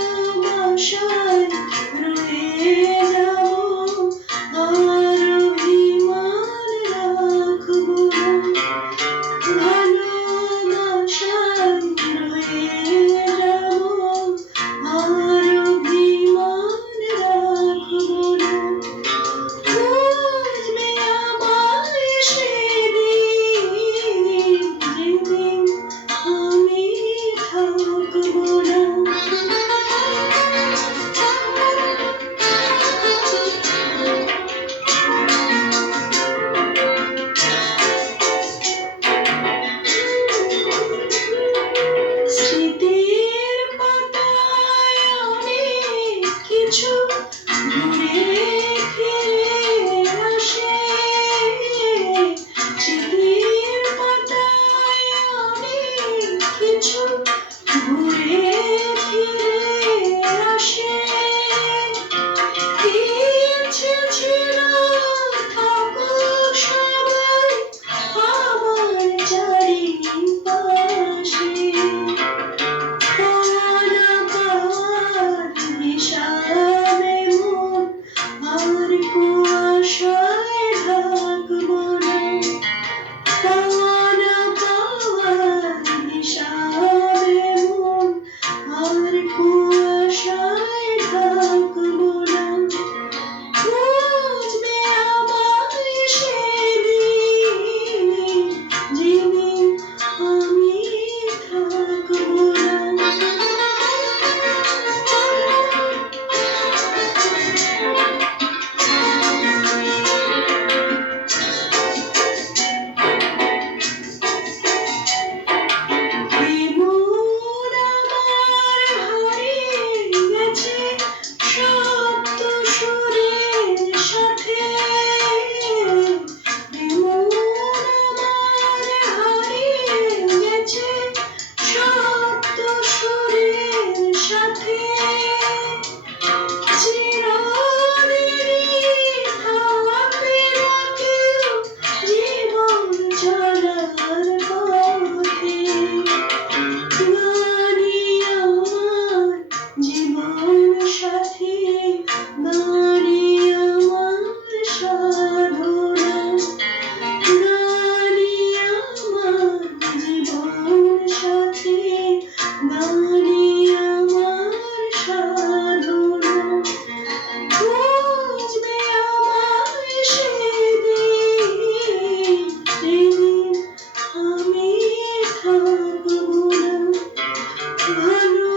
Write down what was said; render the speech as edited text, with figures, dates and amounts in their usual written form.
ভালোবাসায় রয়ে যাব, আর অভিমান রাখবো না। ভালোবাসায় রয়ে যাব, আর অভিমান রাখবো না। বুঝবে আমায় সেদিন, যেদিন আমি থাকবো না। স্মৃতির পাতায় অনেক কিছু ঘুরে ফিরে আসে। স্মৃতির পাতায় অনেক কিছু ঘুরে ফিরে আসে। ইচ্ছে ছিল থাকুক সবাই আমার চারিপাশে। পাওয়া পাওয়ার হিসাবে মন আর কুয়াশায় ঢাকবো না। পাওয়া পাওয়ার হিসাবে মন আর কুয়াশায় ঢাকবো না। বুঝবে আমায় সেদিন, যেদিন আমি থাকবো না। এমন আমার হারিয়ে গেছে সপ্ত সুরের সাথে। এমন আমার হারিয়ে গেছে সপ্ত সুরের সাথে। চিরদিনই থাকবে না কেউ জীবন চলার পথে। গানই আমার জীবন সাথী, গানই আমার সাধনা। গানই আমার জীবন সাথী, গানই আমার সাধনা। বুঝবে আমায় সেদিন, যেদিন আমি থাকবো না। ভালো